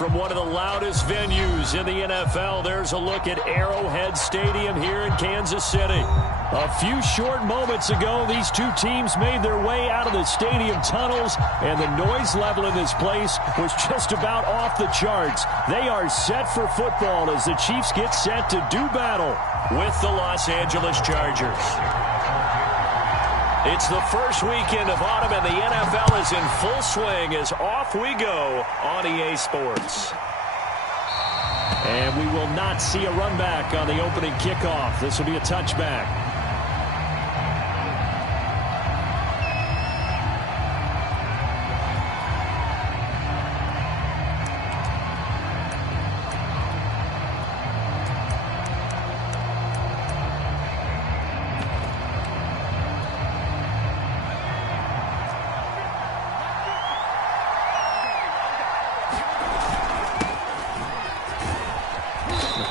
From one of the loudest venues in the NFL, there's a look at Arrowhead Stadium here in Kansas City. A few short moments ago, these two teams made their way out of the stadium tunnels, and the noise level in this place was just about off the charts. They are set for football as the Chiefs get set to do battle with the Los Angeles Chargers. It's the first weekend of autumn, and the NFL is in full swing as off we go on EA Sports. And we will not see a run back on the opening kickoff. This will be a touchback.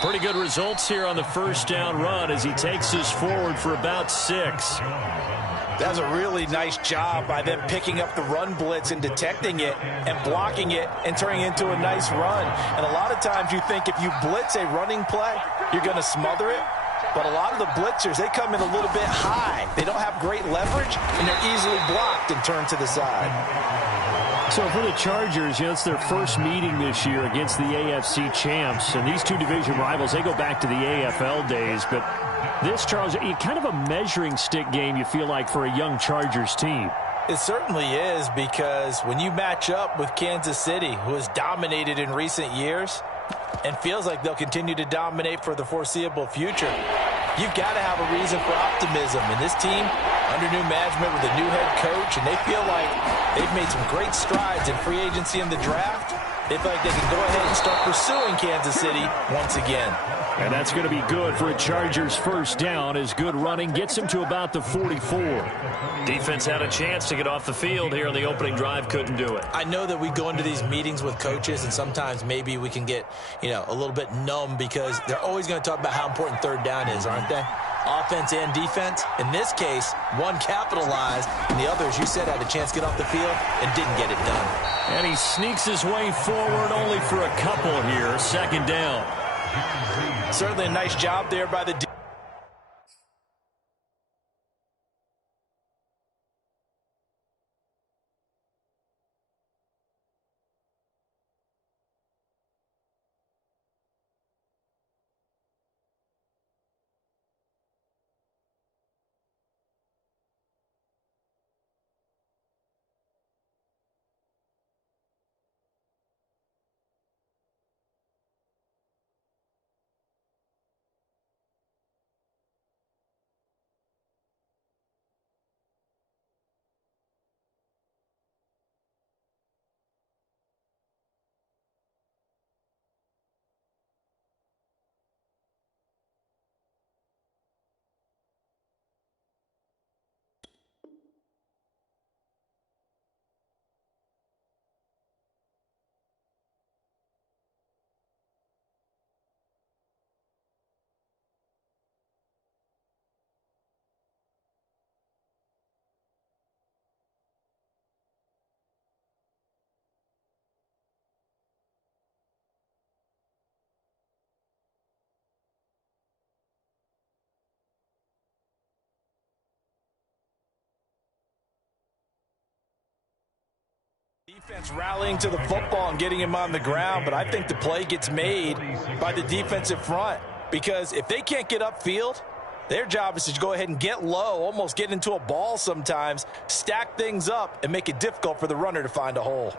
Pretty good results here on the first down run as he takes us forward for about 6. That's a really nice job by them picking up the run blitz and detecting it and blocking it and turning it into a nice run. And a lot of times you think if you blitz a running play, you're going to smother it. But a lot of the blitzers, they come in a little bit high. They don't have great leverage, and they're easily blocked and turned to the side. So for the Chargers, it's their first meeting this year against the AFC champs. And these two division rivals, they go back to the AFL days. But this, Charles, kind of a measuring stick game, you feel like, for a young Chargers team. It certainly is, because when you match up with Kansas City, who has dominated in recent years and feels like they'll continue to dominate for the foreseeable future, you've got to have a reason for optimism. And this team, under new management with a new head coach, and they feel like they've made some great strides in free agency and the draft. They feel like they can go ahead and start pursuing Kansas City once again. And that's going to be good for a Chargers first down, as good running gets him to about the 44. Defense had a chance to get off the field here on the opening drive, couldn't do it. I know that we go into these meetings with coaches, and sometimes maybe we can get, a little bit numb, because they're always going to talk about how important third down is, aren't they? Offense and defense. In this case, one capitalized, and the other, as you said, had a chance to get off the field and didn't get it done. And he sneaks his way forward only for a couple here. Second down. Certainly a nice job there by the defense. Defense rallying to the football and getting him on the ground, but I think the play gets made by the defensive front, because if they can't get upfield, their job is to go ahead and get low, almost get into a ball sometimes, stack things up, and make it difficult for the runner to find a hole.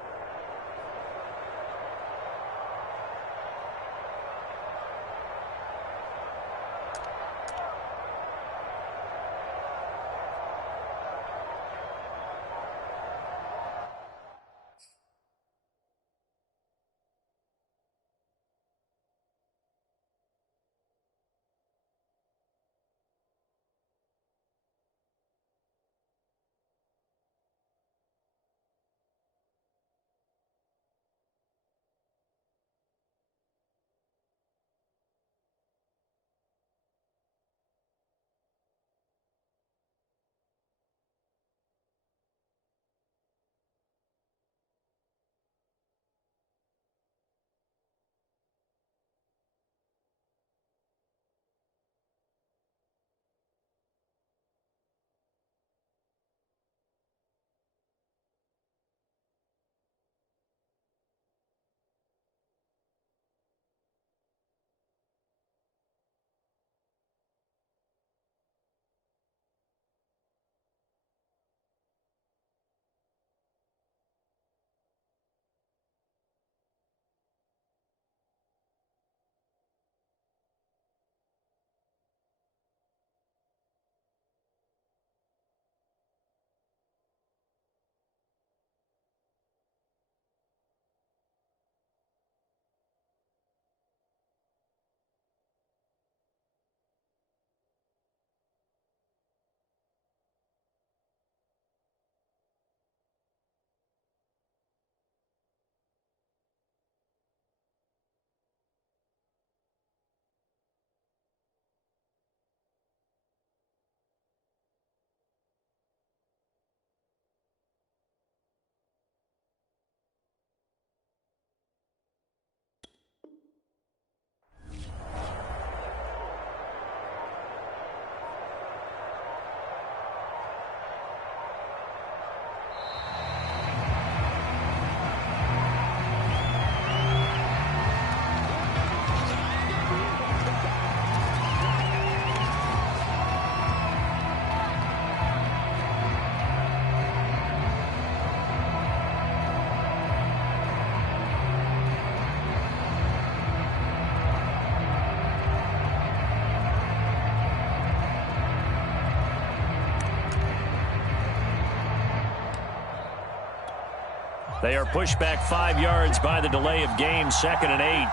They are pushed back 5 yards by the delay of game, 2nd and 8.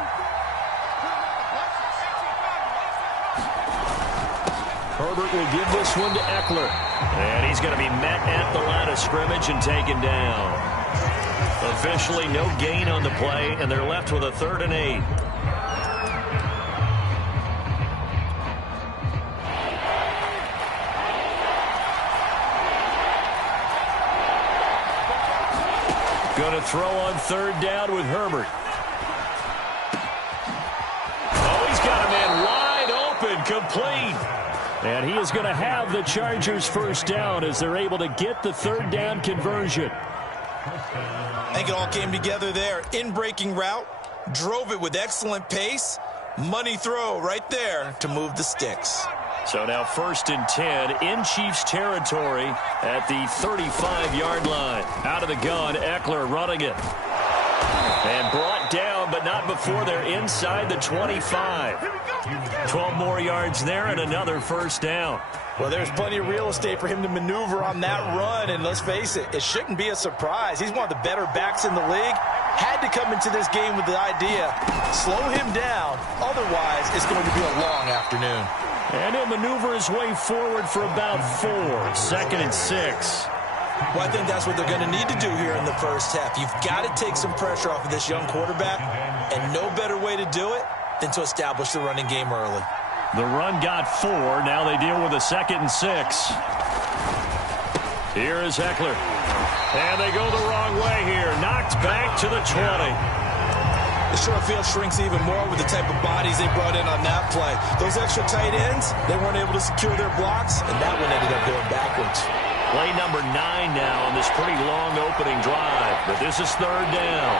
Herbert will give this one to Eckler. And he's going to be met at the line of scrimmage and taken down. Officially no gain on the play, and they're left with a 3rd and 8. Going to throw on 3rd down with Herbert. Oh, he's got a man wide open, complete. And he is going to have the Chargers 1st down as they're able to get the 3rd down conversion. I think it all came together there. In-breaking route, drove it with excellent pace. Money throw right there to move the sticks. So now 1st and 10 in Chiefs territory at the 35-yard line. Out of the gun, Eckler running it. And brought down, but not before they're inside the 25. 12 more yards there and another 1st down. Well, there's plenty of real estate for him to maneuver on that run, and let's face it, it shouldn't be a surprise. He's one of the better backs in the league. Had to come into this game with the idea, slow him down, otherwise it's going to be a long afternoon. And he'll maneuver his way forward for about 4, 2nd and 6. Well, I think that's what they're going to need to do here in the 1st half. You've got to take some pressure off of this young quarterback, and no better way to do it than to establish the running game early. The run got 4. Now they deal with a 2nd and 6. Here is Eckler. And they go the wrong way here. Knocked back to the 20. The short field shrinks even more with the type of bodies they brought in on that play. Those extra tight ends, they weren't able to secure their blocks, and that one ended up going backwards. Play number 9 now on this pretty long opening drive. But this is 3rd down.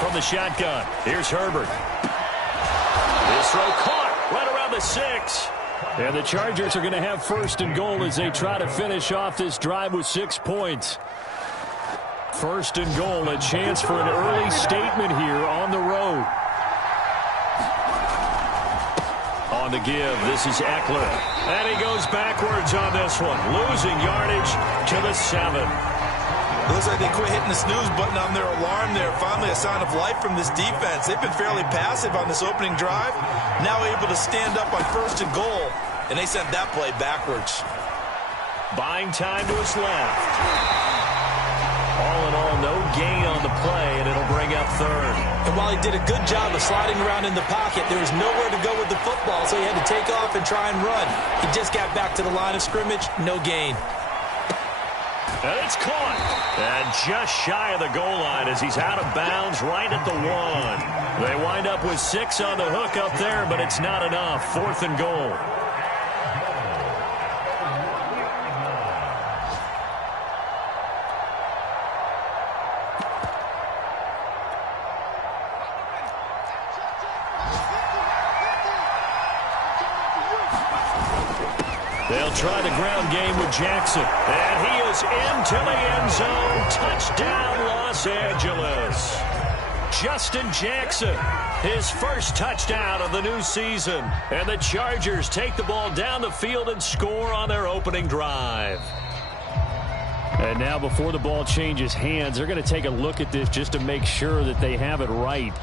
From the shotgun, here's Herbert. This throw caught right around the 6. And the Chargers are going to have 1st and goal as they try to finish off this drive with 6 points. 1st and goal, a chance for an early statement here on the road. On the give, this is Eckler. And he goes backwards on this one, losing yardage to the 7. Looks like they quit hitting the snooze button on their alarm there. Finally a sign of life from this defense. They've been fairly passive on this opening drive. Now able to stand up on 1st and goal. And they sent that play backwards. Buying time to his left. All in all, no gain on the play, and it'll bring up 3rd. And while he did a good job of sliding around in the pocket, there was nowhere to go with the football, so he had to take off and try and run. He just got back to the line of scrimmage, no gain. And it's caught. And just shy of the goal line as he's out of bounds right at the 1. They wind up with 6 on the hook up there, but it's not enough. 4th and goal. They'll try the ground game with Jackson. And he is into the end zone. Touchdown, Los Angeles. Justin Jackson, his 1st touchdown of the new season. And the Chargers take the ball down the field and score on their opening drive. And now before the ball changes hands, they're going to take a look at this just to make sure that they have it right.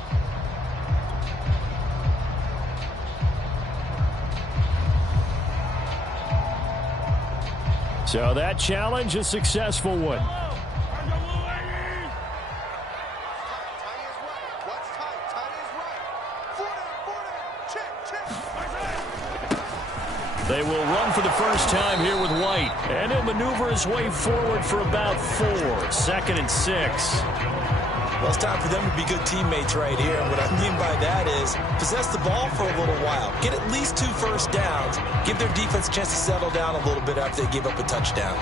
So that challenge, a successful one. They will run for the 1st time here with White. And he'll maneuver his way forward for about 4. 2nd and 6. Well, it's time for them to be good teammates right here. And what I mean by that is possess the ball for a little while. Get at least 2 1st downs. Give their defense a chance to settle down a little bit after they give up a touchdown.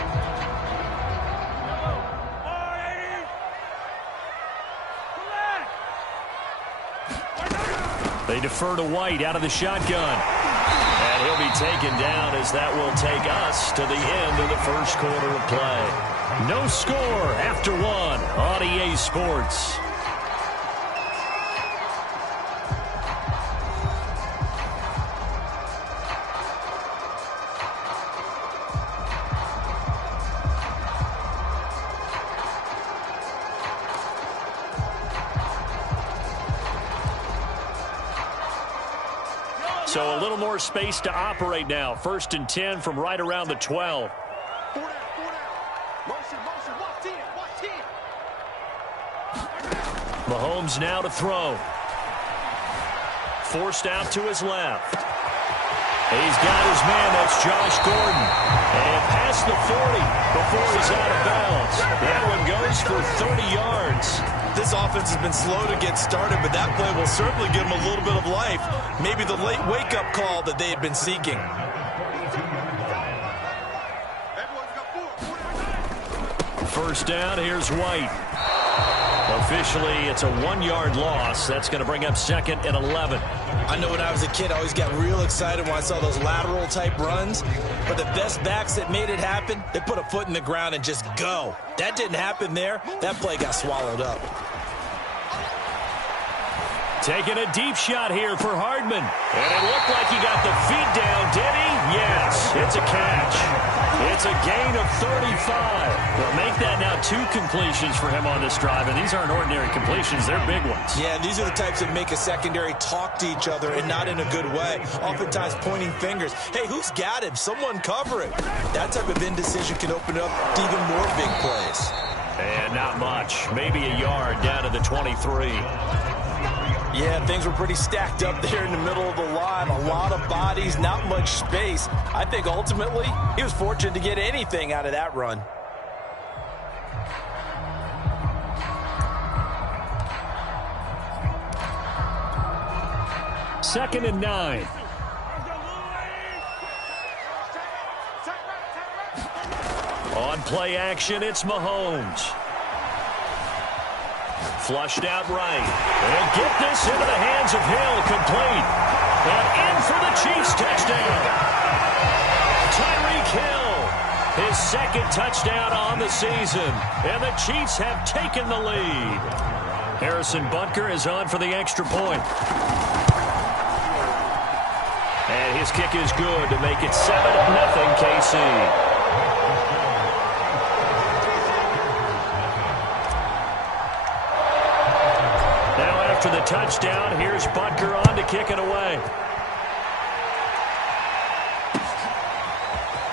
They defer to White out of the shotgun. And he'll be taken down as that will take us to the end of the 1st quarter of play. No score after 1 on EA Sports. So a little more space to operate now. 1st and 10 from right around the 12. Mahomes now to throw. Forced out to his left. He's got his man. That's Josh Gordon. And past the 40 before he's out of bounds. That one goes for 30 yards. This offense has been slow to get started, but that play will certainly give them a little bit of life. Maybe the late wake-up call that they had been seeking. First down, here's White. Officially, it's a 1-yard loss. That's going to bring up 2nd and 11. I know when I was a kid, I always got real excited when I saw those lateral-type runs. But the best backs that made it happen, they put a foot in the ground and just go. That didn't happen there. That play got swallowed up. Taking a deep shot here for Hardman. And it looked like he got the feet down, did he? Yes, it's a catch. It's a gain of 35. Well, make that now 2 completions for him on this drive, and these aren't ordinary completions. They're big ones. Yeah, these are the types that make a secondary talk to each other and not in a good way. Oftentimes pointing fingers. Hey, who's got him? Someone cover it. That type of indecision can open up to even more big plays. And not much. Maybe a yard down to the 23. Yeah, things were pretty stacked up there in the middle of the line. A lot of bodies, not much space. I think ultimately he was fortunate to get anything out of that run. Second and 9. On play action, it's Mahomes. Flushed out right. And get this into the hands of Hill. Complete. And in for the Chiefs touchdown. Tyreek Hill. His 2nd touchdown on the season. And the Chiefs have taken the lead. Harrison Butker is on for the extra point. And his kick is good to make it 7-0 KC. After the touchdown, here's Butker on to kick it away.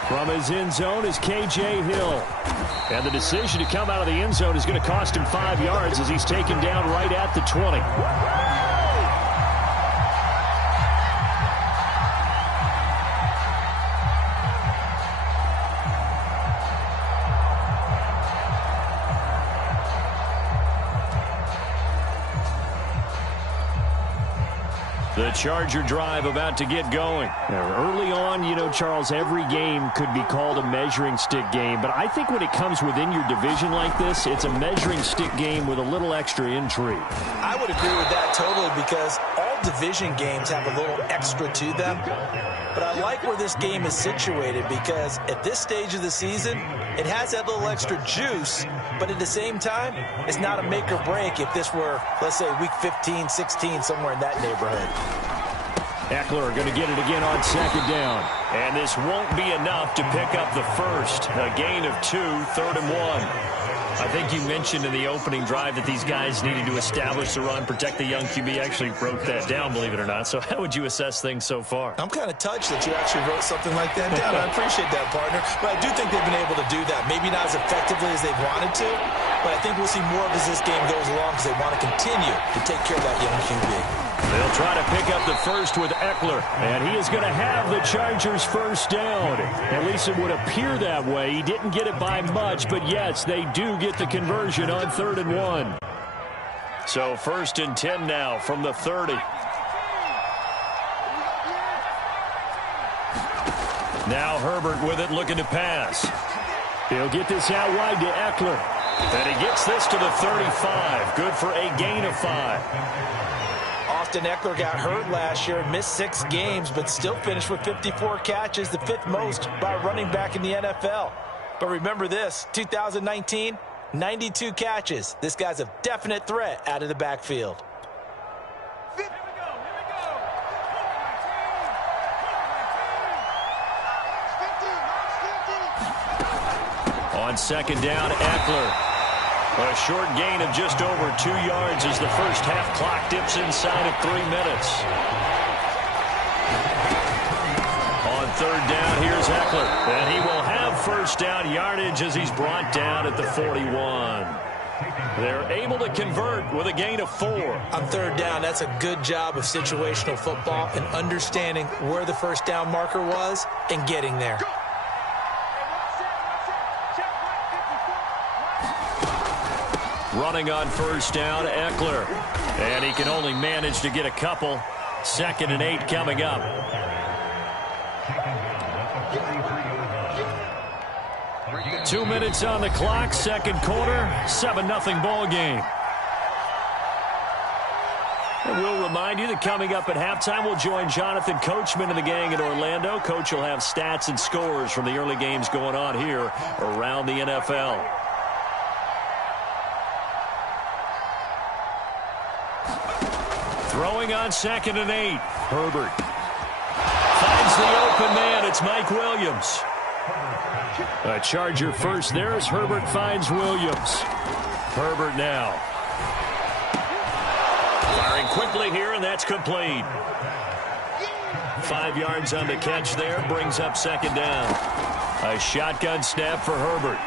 From his end zone is K.J. Hill. And the decision to come out of the end zone is going to cost him 5 yards as he's taken down right at the 20. The Charger drive about to get going. Now, early on, you know, Charles, every game could be called a measuring stick game. But I think when it comes within your division like this, it's a measuring stick game with a little extra intrigue. I would agree with that totally because all division games have a little extra to them. But I like where this game is situated because at this stage of the season, it has that little extra juice. But at the same time, it's not a make or break if this were, let's say, week 15, 16, somewhere in that neighborhood. Eckler going to get it again on 2nd down. And this won't be enough to pick up the first. A gain of 2, 3rd and 1. I think you mentioned in the opening drive that these guys needed to establish the run, protect the young QB. Actually wrote that down, believe it or not. So how would you assess things so far? I'm kind of touched that you actually wrote something like that down. I appreciate that, partner. But I do think they've been able to do that. Maybe not as effectively as they wanted to, but I think we'll see more of as this game goes along because they want to continue to take care of that young QB. They'll try to pick up the first with Eckler, and he is going to have the Chargers first down. At least it would appear that way. He didn't get it by much, but yes, they do get the conversion on 3rd and 1. So 1st and 10 now from the 30. Now Herbert with it, looking to pass. He'll get this out wide to Eckler. And he gets this to the 35. Good for a gain of 5. Austin Eckler got hurt last year and missed 6 games, but still finished with 54 catches, the 5th most by a running back in the NFL. But remember this, 2019, 92 catches. This guy's a definite threat out of the backfield. On 2nd down, Eckler. A short gain of just over 2 yards as the first half clock dips inside of 3 minutes. third down. Here's Ekeler. And he will have first down yardage as he's brought down at the 41. They're able to convert with a gain of 4. On third down, that's a good job of situational football and understanding where the first down marker was and getting there. Running on first down, Ekeler. And he can only manage to get a couple. 2nd and 8 coming up. Two minutes on the clock, second quarter, 7-0 ball game. And we'll remind you that coming up at halftime, we'll join Jonathan Coachman and the gang in Orlando. Coach will have stats and scores from the early games going on here around the NFL. Throwing on 2nd and 8. Herbert finds the open man. It's Mike Williams. A Charger first there as Herbert finds Williams. Herbert now. Firing quickly here, and that's complete. 5 yards on the catch there, brings up 2nd down. A shotgun snap for Herbert.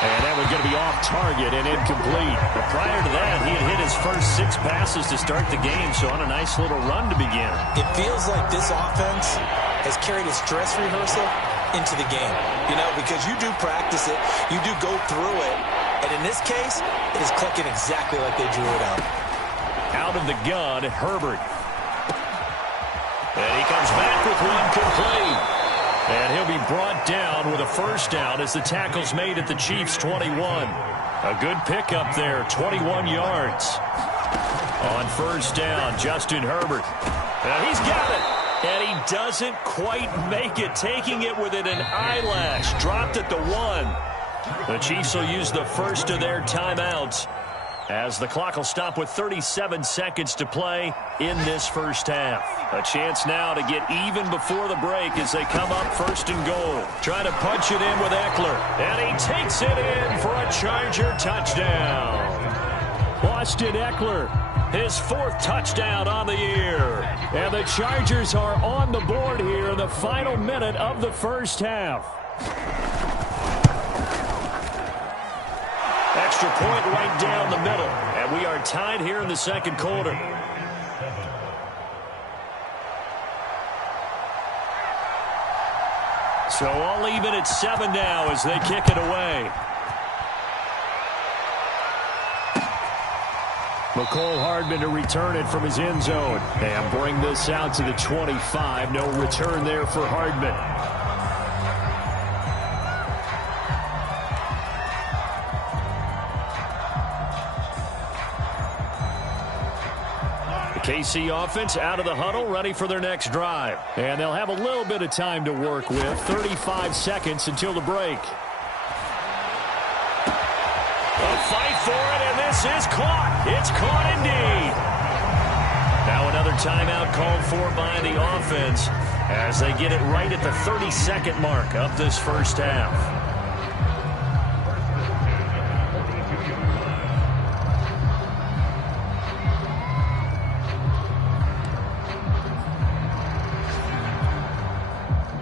And that was going to be off target and incomplete. But prior to that, he had hit his first 6 passes to start the game, so on a nice little run to begin. It feels like this offense has carried its dress rehearsal into the game, because you do practice it, you do go through it, and in this case, it is clicking exactly like they drew it out. Out of the gun, Herbert. And he comes back with one complete. And he'll be brought down with a first down as the tackle's made at the Chiefs' 21. A good pickup there, 21 yards. On first down, Justin Herbert. And he's got it. And he doesn't quite make it, taking it within an eyelash. Dropped at the 1. The Chiefs will use the first of their timeouts as the clock will stop with 37 seconds to play in this first half. A chance now to get even before the break as they come up 1st and goal. Trying to punch it in with Ekeler. And he takes it in for a Charger touchdown. Austin Ekeler, his 4th touchdown on the year. And the Chargers are on the board here in the final minute of the first half. Extra point right down the middle. And we are tied here in the second quarter. So all even at 7 now as they kick it away. McCole Hardman to return it from his end zone. And bring this out to the 25. No return there for Hardman. KC offense out of the huddle, ready for their next drive. And they'll have a little bit of time to work with. 35 seconds until the break. A fight for it, and this is caught. It's caught indeed. Now another timeout called for by the offense as they get it right at the 30-second mark of this first half.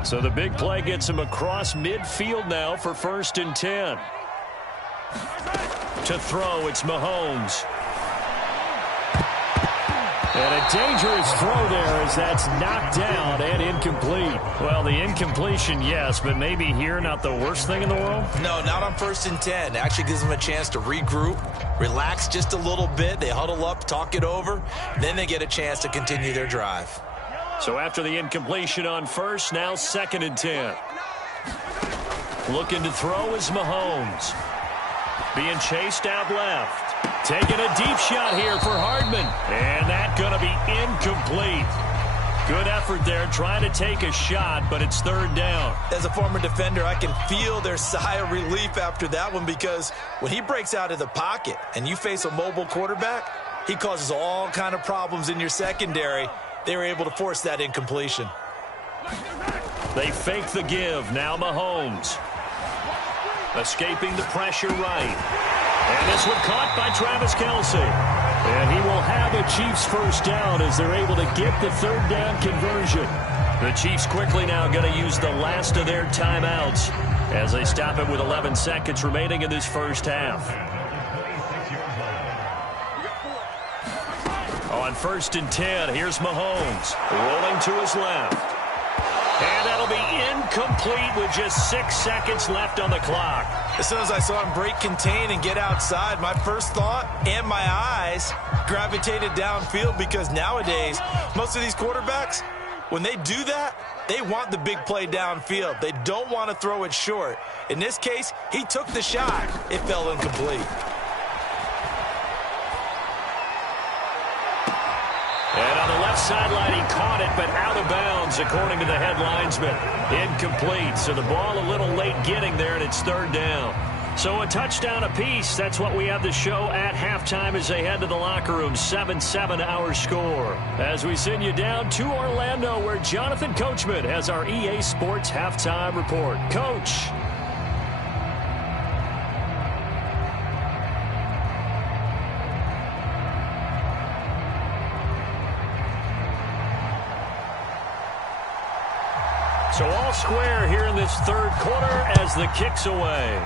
So the big play gets him across midfield now for 1st and 10. To throw, it's Mahomes. And a dangerous throw there as that's knocked down and incomplete. Well, the incompletion, yes, but maybe here not the worst thing in the world? No, not on 1st and 10. It actually gives them a chance to regroup, relax just a little bit. They huddle up, talk it over. Then they get a chance to continue their drive. So after the incompletion on 1st, now 2nd and 10. Looking to throw is Mahomes. Being chased out left. Taking a deep shot here for Hardman. And that's going to be incomplete. Good effort there trying to take a shot, but it's 3rd down. As a former defender, I can feel their sigh of relief after that one because when he breaks out of the pocket and you face a mobile quarterback, he causes all kind of problems in your secondary. They were able to force that incompletion. They fake the give. Now Mahomes. Escaping the pressure right. And this one caught by Travis Kelce. And he will have a Chiefs first down as they're able to get the 3rd down conversion. The Chiefs quickly now going to use the last of their timeouts as they stop it with 11 seconds remaining in this first half. On 1st and 10, here's Mahomes rolling to his left. And that'll be incomplete with just 6 seconds left on the clock. As soon as I saw him break contain and get outside, my first thought and my eyes gravitated downfield, because nowadays, most of these quarterbacks, when they do that, they want the big play downfield. They don't want to throw it short. In this case, he took the shot. It fell incomplete. And on the left sideline, he caught it, but out of bounds, according to the head linesman. Incomplete, so the ball a little late getting there, and it's 3rd down. So a touchdown apiece. That's what we have to show at halftime as they head to the locker room. 7-7 our score. As we send you down to Orlando, where Jonathan Coachman has our EA Sports halftime report. Coach. So all square here in this 3rd quarter as the kick's away.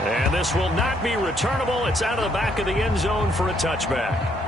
And this will not be returnable. It's out of the back of the end zone for a touchback.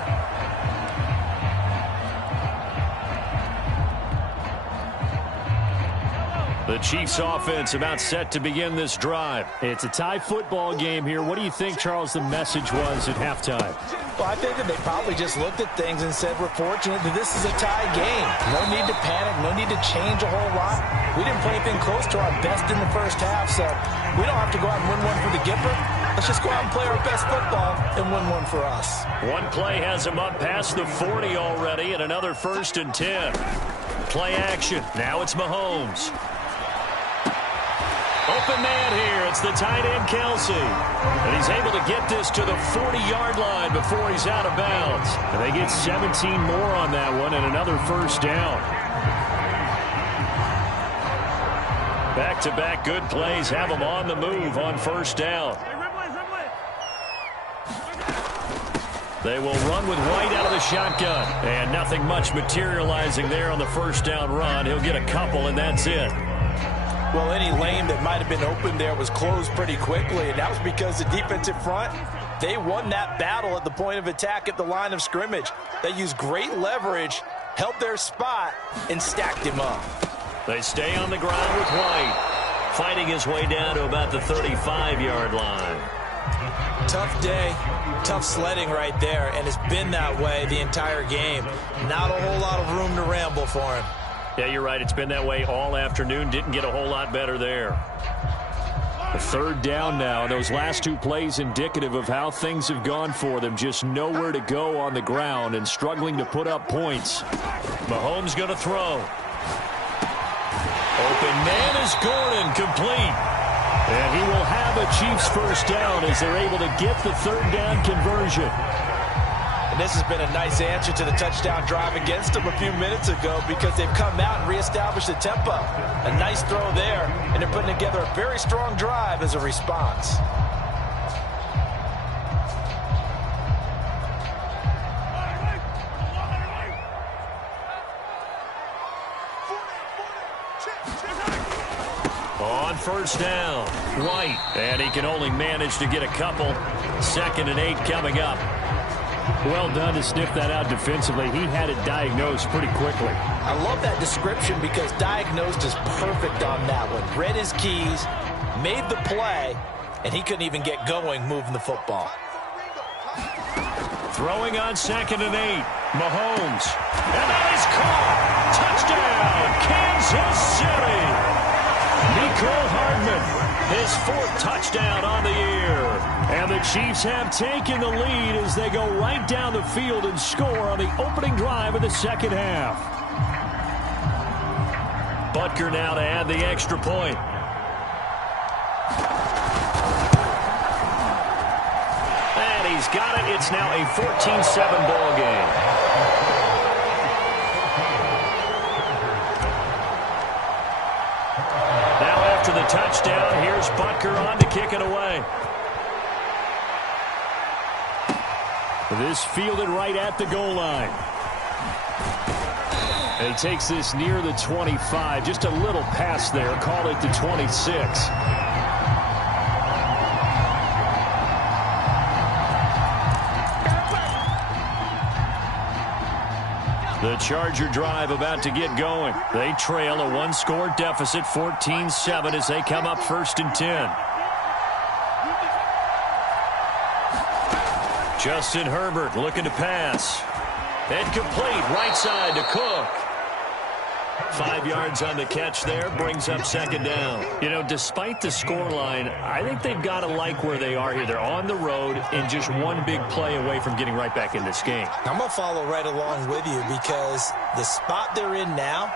The Chiefs offense about set to begin this drive. It's a tie football game here. What do you think, Charles, the message was at halftime? Well, I think that they probably just looked at things and said, we're fortunate that this is a tie game. No need to panic. No need to change a whole lot. We didn't play anything close to our best in the first half, so we don't have to go out and win one for the Gipper. Let's just go out and play our best football and win one for us. One play has him up past the 40 already, and another 1st and 10. Play action. Now it's Mahomes. Open man here. It's the tight end, Kelsey. And he's able to get this to the 40-yard line before he's out of bounds. And they get 17 more on that one and another 1st down. Back-to-back good plays have them on the move on 1st down. They will run with White out of the shotgun. And nothing much materializing there on the 1st down run. He'll get a couple, and that's it. Well, any lane that might have been open there was closed pretty quickly, and that was because the defensive front, they won that battle at the point of attack at the line of scrimmage. They used great leverage, held their spot, and stacked him up. They stay on the ground with White, fighting his way down to about the 35-yard line. Tough day, tough sledding right there, and it's been that way the entire game. Not a whole lot of room to ramble for him. Yeah, you're right. It's been that way all afternoon. Didn't get a whole lot better there. The 3rd down now. Those last 2 plays indicative of how things have gone for them. Just nowhere to go on the ground and struggling to put up points. Mahomes going to throw. Open man is Gordon, complete. And he will have a Chiefs 1st down as they're able to get the 3rd down conversion. And this has been a nice answer to the touchdown drive against them a few minutes ago, because they've come out and reestablished the tempo. A nice throw there, and they're putting together a very strong drive as a response. On 1st down, White. And he can only manage to get a couple. 2nd and 8 coming up. Well done to sniff that out defensively. He had it diagnosed pretty quickly. I love that description, because diagnosed is perfect on that one. Read his keys, made the play, and he couldn't even get going moving the football. Throwing on 2nd and 8. Mahomes. And that is caught. Touchdown, Kansas City. Mecole Hardman. His 4th touchdown on the year. And the Chiefs have taken the lead as they go right down the field and score on the opening drive of the 2nd half. Butker now to add the extra point. And he's got it. It's now a 14-7 ball game. After the touchdown, here's Butker on to kick it away. This fielded right at the goal line. And he takes this near the 25, just a little past there, called it the 26. The Charger drive about to get going. They trail a one-score deficit, 14-7, as they come up 1st and 10. Justin Herbert looking to pass. And complete, right side to Cook. 5 yards on the catch there, brings up 2nd down. You know, despite the scoreline, I think they've got to like where they are here. They're on the road and just one big play away from getting right back in this game. I'm going to follow right along with you because the spot they're in now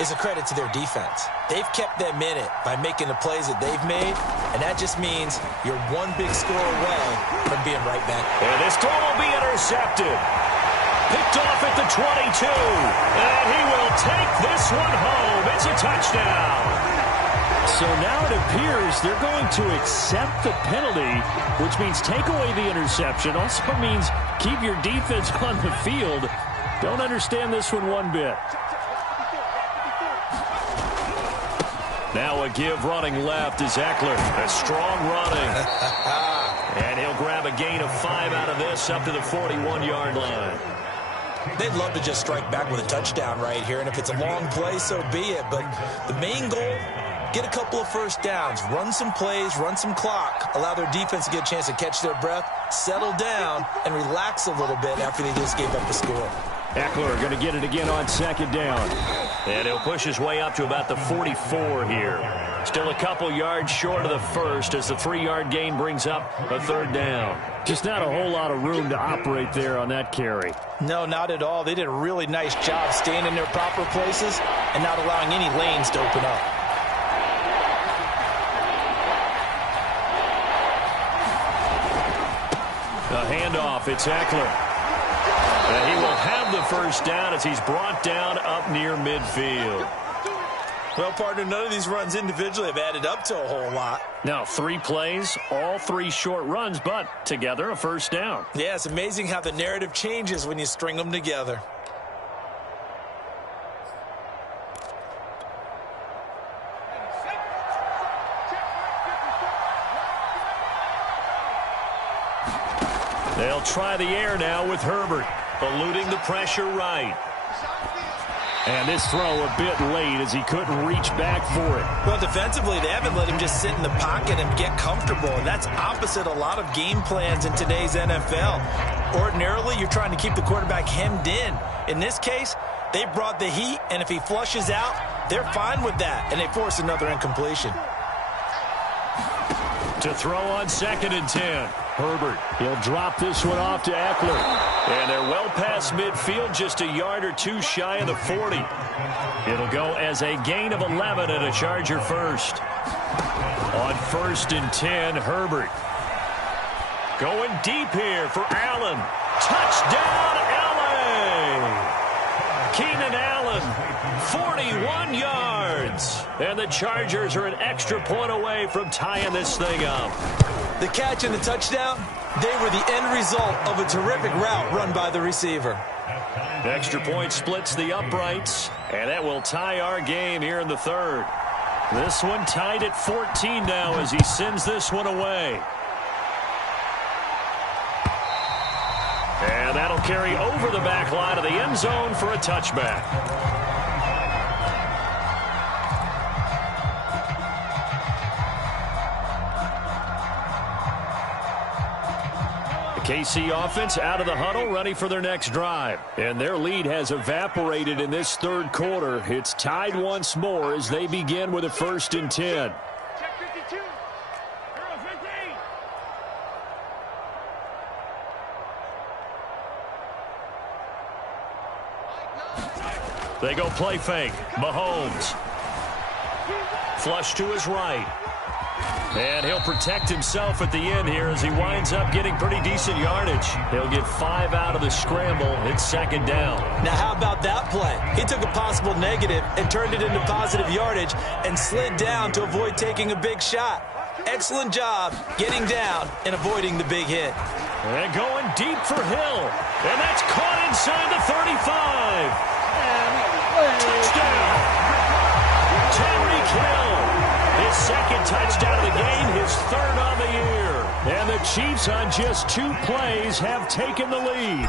is a credit to their defense. They've kept them in it by making the plays that they've made, and that just means you're one big score away from being right back. And this throw will be intercepted. Picked off at the 22. And he will take this one home. It's a touchdown. So now it appears they're going to accept the penalty, which means take away the interception. Also means keep your defense on the field. Don't understand this one bit. Now a give running left is Eckler. A strong running. And he'll grab a gain of 5 out of this up to the 41-yard line. They'd love to just strike back with a touchdown right here, and if it's a long play, so be it. But the main goal, get a couple of first downs, run some plays, run some clock, allow their defense to get a chance to catch their breath, settle down, and relax a little bit after they just gave up the score. Eckler going to get it again on 2nd down. And he'll push his way up to about the 44 here. Still a couple yards short of the first as the 3-yard gain brings up a 3rd down. Just not a whole lot of room to operate there on that carry. No, not at all. They did a really nice job staying in their proper places and not allowing any lanes to open up. A handoff, it's Eckler. And he will have the first down as he's brought down up near midfield. Well, partner, none of these runs individually have added up to a whole lot. Now, 3 plays, all 3 short runs, but together a first down. Yeah, it's amazing how the narrative changes when you string them together. They'll try the air now with Herbert, eluding the pressure right. And this throw a bit late as he couldn't reach back for it. Well, defensively, they haven't let him just sit in the pocket and get comfortable. And that's opposite a lot of game plans in today's NFL. Ordinarily, you're trying to keep the quarterback hemmed in. In this case, they brought the heat, and if he flushes out, they're fine with that, and they force another incompletion. To throw on 2nd and 10. Herbert, he'll drop this one off to Eckler. And they're well past midfield, just a yard or 2 shy of the 40. It'll go as a gain of 11 and a Charger first. On 1st and 10, Herbert. Going deep here for Allen. Touchdown, LA! Keenan Allen, 41 yards. And the Chargers are an extra point away from tying this thing up. The catch and the touchdown, they were the end result of a terrific route run by the receiver. Extra point splits the uprights, and that will tie our game here in the 3rd. This one tied at 14 now as he sends this one away. And that'll carry over the back line of the end zone for a touchback. KC offense out of the huddle, ready for their next drive. And their lead has evaporated in this 3rd quarter. It's tied once more as they begin with a 1st and 10. They go play fake. Mahomes. Flush to his right. And he'll protect himself at the end here as he winds up getting pretty decent yardage. He'll get 5 out of the scramble. It's 2nd down. Now, how about that play? He took a possible negative and turned it into positive yardage and slid down to avoid taking a big shot. Excellent job getting down and avoiding the big hit. And going deep for Hill. And that's caught inside the 35. second touchdown of the game, his third on the year. And the Chiefs on just 2 plays have taken the lead.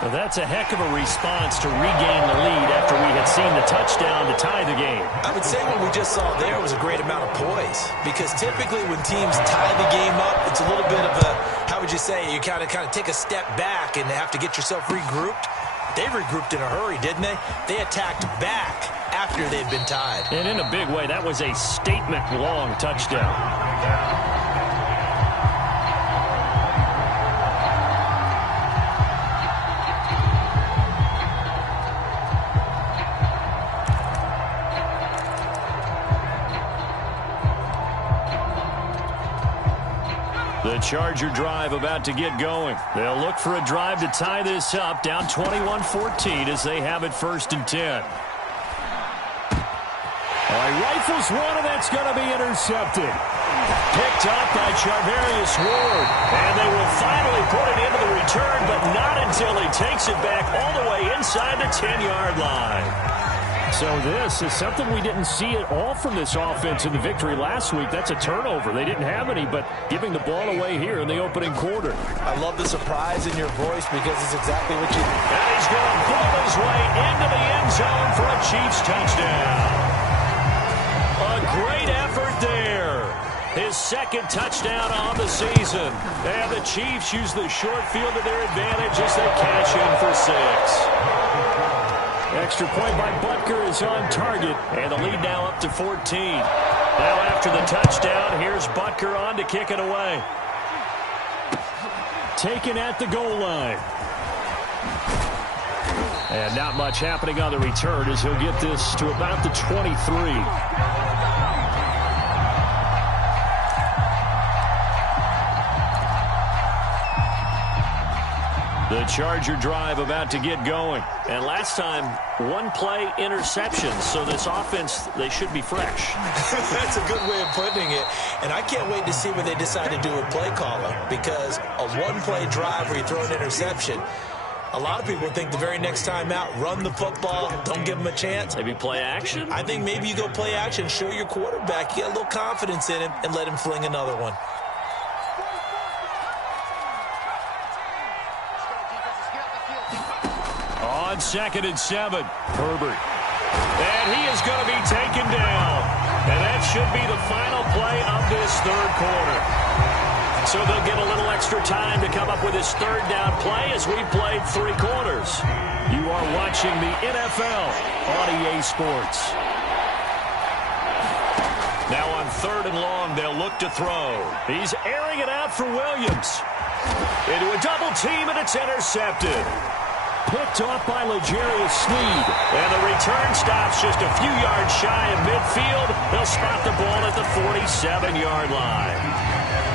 Well, that's a heck of a response to regain the lead after we had seen the touchdown to tie the game. I would say what we just saw there was a great amount of poise, because typically when teams tie the game up, it's a little bit of a, how would you say, you kind of take a step back and have to get yourself regrouped. They regrouped in a hurry, didn't they? They attacked back after they'd been tied. And in a big way, that was a statement-long touchdown. The Charger drive about to get going. They'll look for a drive to tie this up, down 21-14 as they have it 1st and 10. Rifles one, and that's going to be intercepted. Picked up by Charvarius Ward. And they will finally put it into the return, but not until he takes it back all the way inside the 10-yard line. So this is something we didn't see at all from this offense in the victory last week. That's a turnover. They didn't have any, but giving the ball away here in the opening quarter. I love the surprise in your voice, because it's exactly what you... And he's going to pull his way into the end zone for a Chiefs touchdown. A great effort there. His second touchdown on the season. And the Chiefs use the short field to their advantage as they cash in for 6. Extra point by Butker is on target, and the lead now up to 14. Now after the touchdown, here's Butker on to kick it away. Taken at the goal line. And not much happening on the return as he'll get this to about the 23. The Charger drive about to get going. And last time, 1-play interception. So this offense, they should be fresh. That's a good way of putting it. And I can't wait to see what they decide to do with play calling. Because a 1-play drive where you throw an interception, a lot of people think the very next time out, run the football, don't give them a chance. Maybe play action? I think maybe you go play action, show your quarterback, you get a little confidence in him, and let him fling another one. On 2nd and 7, Herbert. And he is going to be taken down. And that should be the final play of this third quarter. So they'll get a little extra time to come up with his third down play as we played 3 quarters. You are watching the NFL on EA Sports. Now on 3rd and long, they'll look to throw. He's airing it out for Williams. Into a double team, and it's intercepted. Picked off by L'Jarius Sneed. And the return stops just a few yards shy of midfield. They'll spot the ball at the 47-yard line.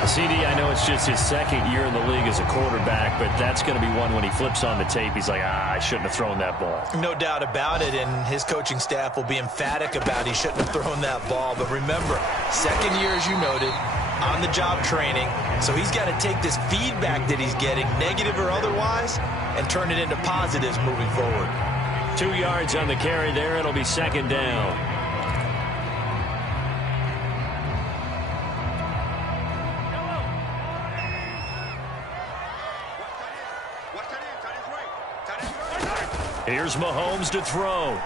CD, I know it's just his 2nd year in the league as a quarterback, but that's going to be one when he flips on the tape, he's like, I shouldn't have thrown that ball. No doubt about it, and his coaching staff will be emphatic about he shouldn't have thrown that ball. But remember, 2nd year, as you noted, on-the-job training, so he's got to take this feedback that he's getting, negative or otherwise, and turn it into positives moving forward. 2 yards on the carry there. It'll be 2nd down. Here's Mahomes to throw.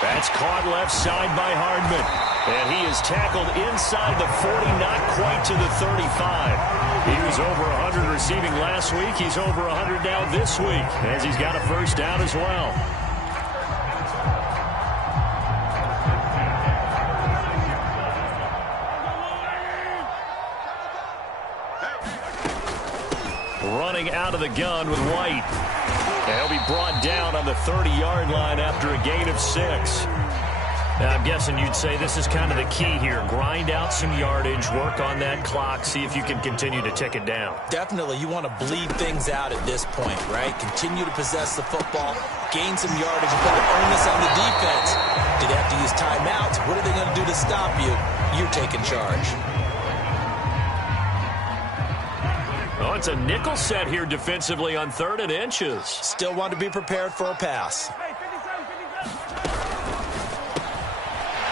That's caught left side by Hardman. And he is tackled inside the 40, not quite to the 35. He was over 100 receiving last week. He's over 100 now this week, as he's got a first down as well. Running out of the gun with White. And he'll be brought down on the 30-yard line after a gain of 6. Now, I'm guessing you'd say this is kind of the key here. Grind out some yardage, work on that clock, see if you can continue to tick it down. Definitely. You want to bleed things out at this point, right? Continue to possess the football, gain some yardage, and put the onus on the defense. Do they have to use timeouts? What are they going to do to stop you? You're taking charge. Oh, it's a nickel set here defensively on 3rd and inches. Still want to be prepared for a pass.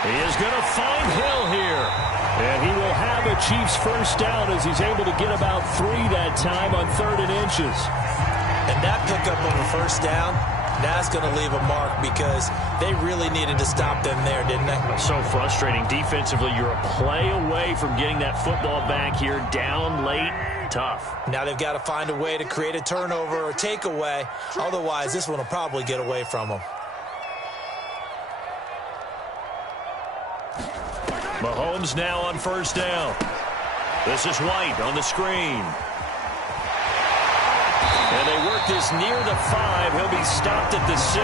He is going to find Hill here. And he will have a Chiefs first down as he's able to get about 3 that time on 3rd and inches. And that pickup of a first down, that's going to leave a mark because they really needed to stop them there, didn't they? So frustrating. Defensively, you're a play away from getting that football back here. Down late, tough. Now they've got to find a way to create a turnover or takeaway. Otherwise, this one will probably get away from them. Mahomes now on first down. This is White on the screen. And they work this near the 5. He'll be stopped at the 6.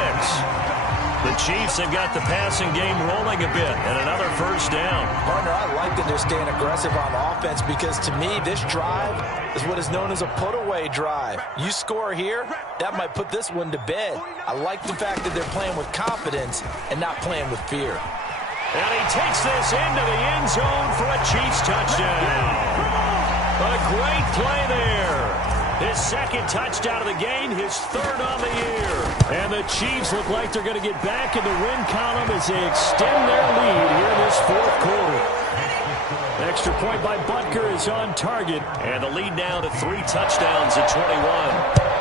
The Chiefs have got the passing game rolling a bit, and another first down. Partner, I like that they're staying aggressive on offense because, to me, this drive is what is known as a put-away drive. You score here, that might put this one to bed. I like the fact that they're playing with confidence and not playing with fear. And he takes this into the end zone for a Chiefs touchdown. A great play there. His 2nd touchdown of the game, his 3rd on the year. And the Chiefs look like they're going to get back in the win column as they extend their lead here in this 4th quarter. Extra point by Butker is on target. And the lead now to 3 touchdowns at 21.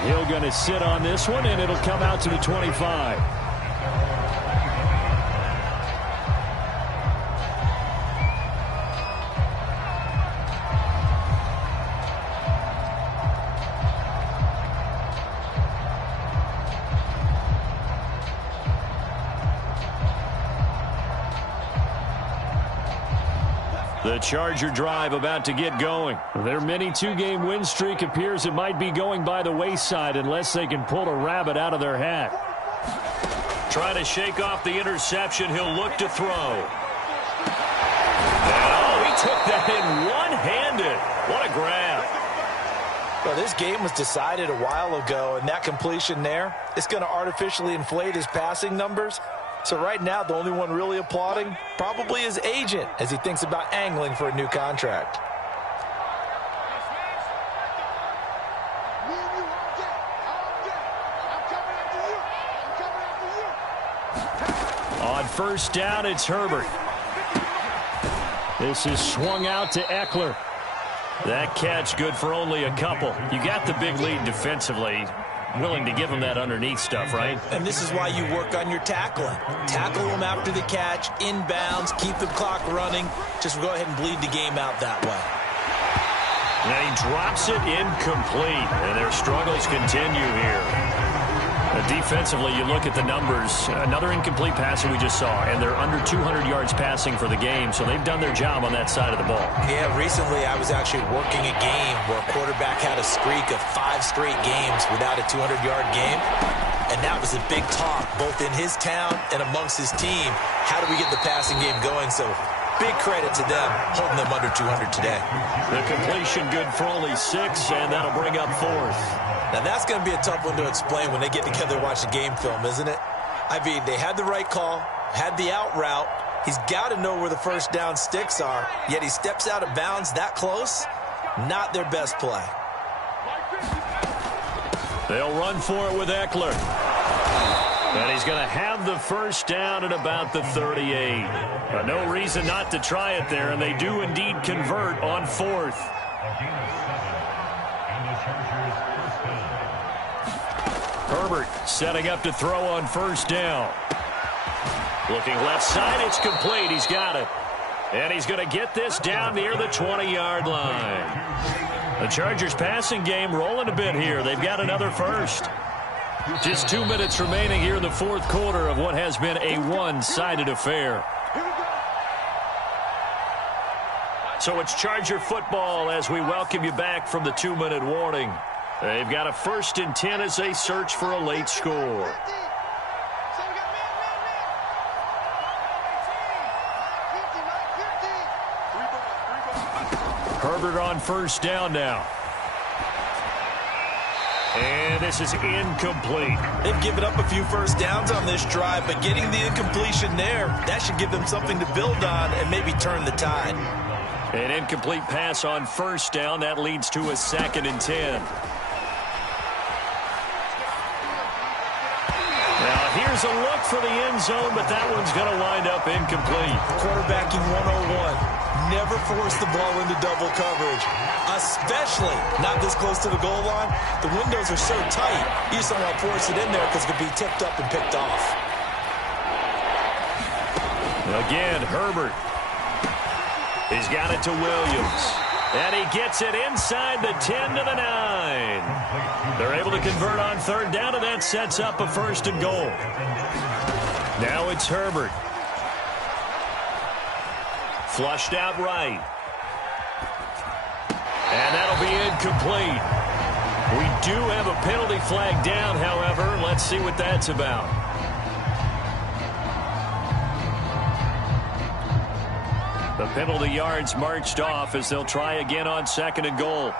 Hill going to sit on this one, and it'll come out to the 25. The Charger drive about to get going. Their mini 2-game win streak appears it might be going by the wayside unless they can pull a rabbit out of their hat. Trying to shake off the interception. He'll look to throw. And he took that in one-handed. What a grab. Well, this game was decided a while ago, and that completion there, it's going to artificially inflate his passing numbers. So right now, the only one really applauding probably his agent as he thinks about angling for a new contract. On first down, it's Herbert. This is swung out to Eckler. That catch good for only a couple. You got the big lead defensively. Willing to give him that underneath stuff, right? And this is why you work on your tackling. Tackle him after the catch, inbounds, keep the clock running. Just go ahead and bleed the game out that way. And he drops it incomplete, and their struggles continue here. Defensively, you look at the numbers. Another incomplete pass that we just saw, and they're under 200 yards passing for the game, so they've done their job on that side of the ball. Yeah, recently I was actually working a game where a quarterback had a streak of 5 straight games without a 200-yard game, and that was a big talk, both in his town and amongst his team. How do we get the passing game going? So big credit to them holding them under 200 today. The completion good for only 6, and that'll bring up 4th. Now, that's going to be a tough one to explain when they get together and watch the game film, isn't it? I mean, they had the right call, had the out route. He's got to know where the first down sticks are, yet he steps out of bounds that close. Not their best play. They'll run for it with Eckler. And he's going to have the first down at about the 38. No reason not to try it there, and they do indeed convert on 4th. Herbert setting up to throw on first down. Looking left side, it's complete. He's got it. And he's going to get this down near the 20-yard line. The Chargers passing game rolling a bit here. They've got another first. Just 2 minutes remaining here in the 4th quarter of what has been a one-sided affair. So it's Charger football as we welcome you back from the 2-minute warning. They've got a 1st and 10 as they search for a late score. Herbert on first down now. And this is incomplete. They've given up a few first downs on this drive, but getting the incompletion there, that should give them something to build on and maybe turn the tide. An incomplete pass on first down. That leads to a 2nd and 10. Here's a look for the end zone, but that one's going to wind up incomplete. Quarterbacking 101. Never force the ball into double coverage, especially not this close to the goal line. The windows are so tight, you just don't want to force it in there because it could be tipped up and picked off. Again, Herbert. He's got it to Williams. And he gets it inside the 10 to the 9. They're able to convert on third down, and that sets up a first and goal. Now it's Herbert. Flushed out right. And that'll be incomplete. We do have a penalty flag down, however. Let's see what that's about. The penalty yards marched off as they'll try again on second and goal.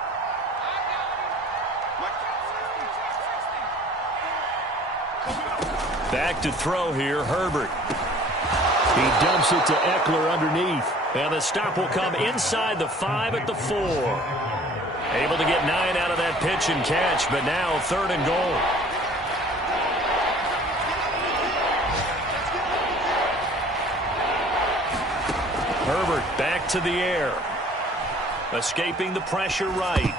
Back to throw here, Herbert. He dumps it to Eckler underneath. And the stop will come inside the 5 at the 4. Able to get 9 out of that pitch and catch, but now third and goal. Herbert back to the air. Escaping the pressure right.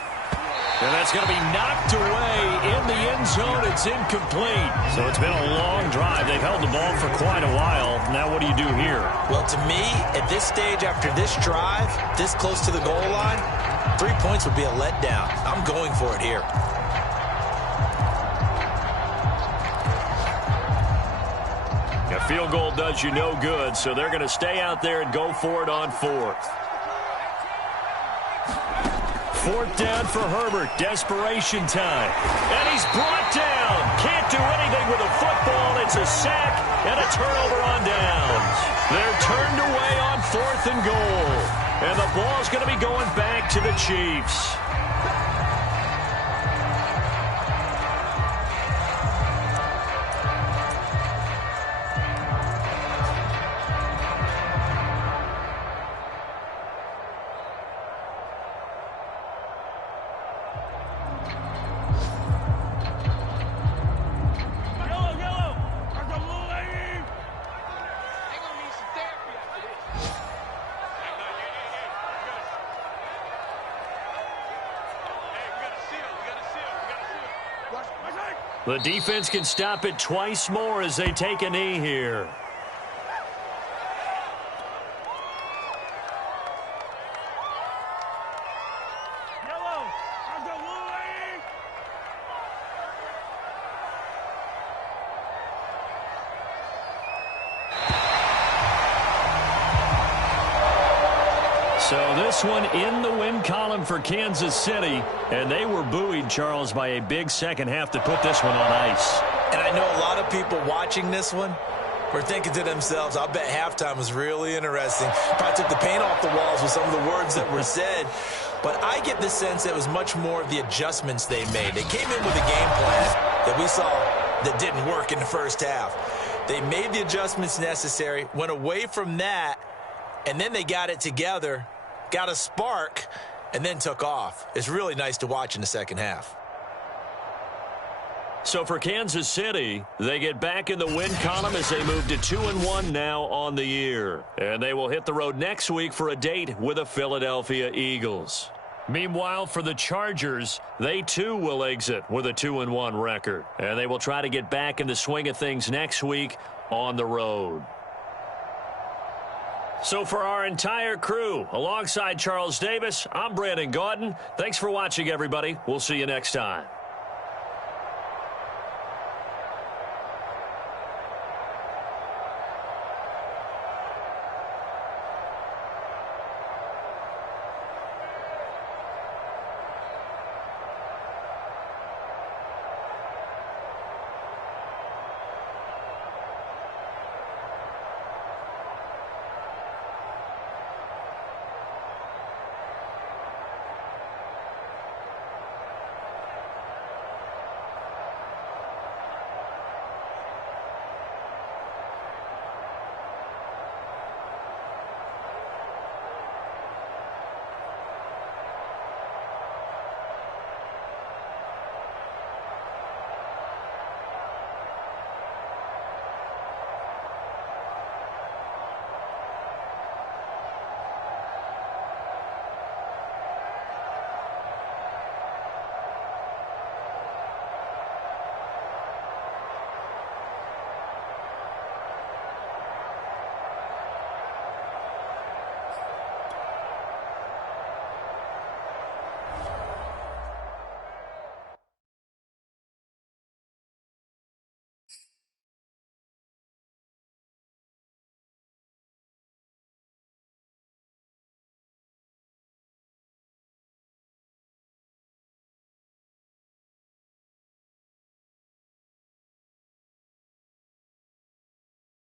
And that's going to be knocked away in the end zone. It's incomplete. So it's been a long drive. They've held the ball for quite a while. Now what do you do here? Well, to me, at this stage after this drive, this close to the goal line, 3 points would be a letdown. I'm going for it here. A field goal does you no good, so they're going to stay out there and go for it on fourth. Fourth down for Herbert. Desperation time. And he's brought down. Can't do anything with a football. It's a sack and a turnover on downs. They're turned away on fourth and goal. And the ball's going to be going back to the Chiefs. The defense can stop it twice more as they take a knee here. So this one in the win column for Kansas City. And they were buoyed, Charles, by a big second half to put this one on ice. And I know a lot of people watching this one were thinking to themselves, I bet halftime was really interesting. Probably took the paint off the walls with some of the words that were said. But I get the sense that it was much more of the adjustments they made. They came in with a game plan that we saw that didn't work in the first half. They made the adjustments necessary, went away from that, and then they got it together, got a spark, and then took off. It's really nice to watch in the second half. So for Kansas City, they get back in the win column as they move to 2-1 now on the year. And they will hit the road next week for a date with the Philadelphia Eagles. Meanwhile, for the Chargers, they too will exit with a 2-1 record. And they will try to get back in the swing of things next week on the road. So for our entire crew, alongside Charles Davis, I'm Brandon Gaudin. Thanks for watching, everybody. We'll see you next time.